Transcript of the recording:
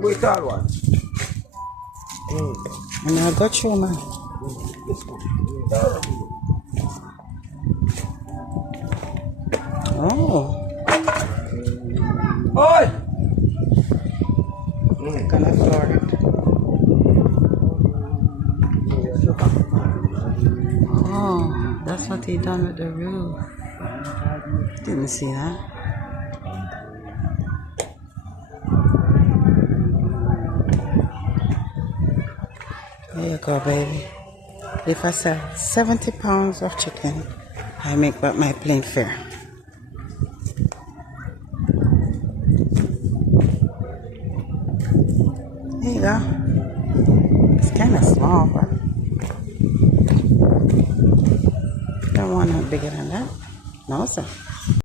boy tall one. And I got you, man. Oh, Oi! gonna floor it. Oh, that's what he done with the roof. Didn't see that. There you go, baby. If I sell 70 pounds of chicken, I make back my plane fare. There you go. It's kind of small, but don't want no bigger than that. No, sir.